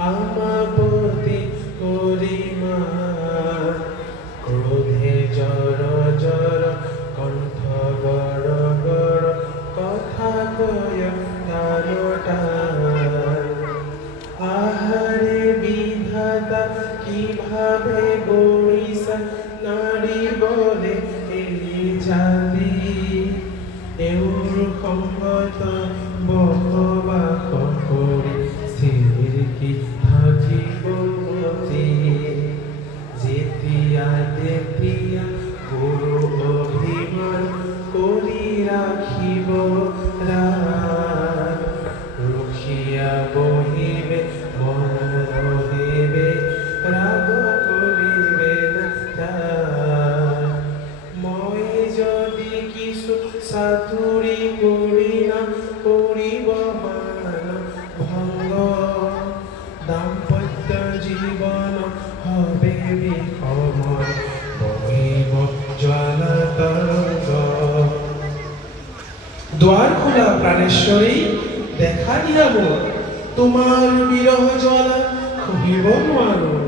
আমাপতি করিমা ক্রোধে জর জর কণ্ঠ গড় গড় কথা কয় তারটা আহারে বিধাতা কিভাবে গড়িছা নারী বলে এই জাতি এওর সংগত বসবাস কৰি স্থিৰ কি থাকিব মতি যেতিয়া তেতিয়া গুৰু অভিমান কৰি ৰাখিব ৰাগ ৰখীয়া বহিবে মন ৰহিবে ৰাগ কৰিবে মই যদি কিছু চাতুৰি কৰি না কৰিব মান ভংগ দাম্পত্য জীবন হবে বিসময় বহিব জ্বালা তৰঙ্গ দ্বাৰ খোলা প্ৰাণেশ্বৰী দেখা দিয়া মোৰ তোমাৰ বিৰহ জ্বালা সহিব নোৱাৰো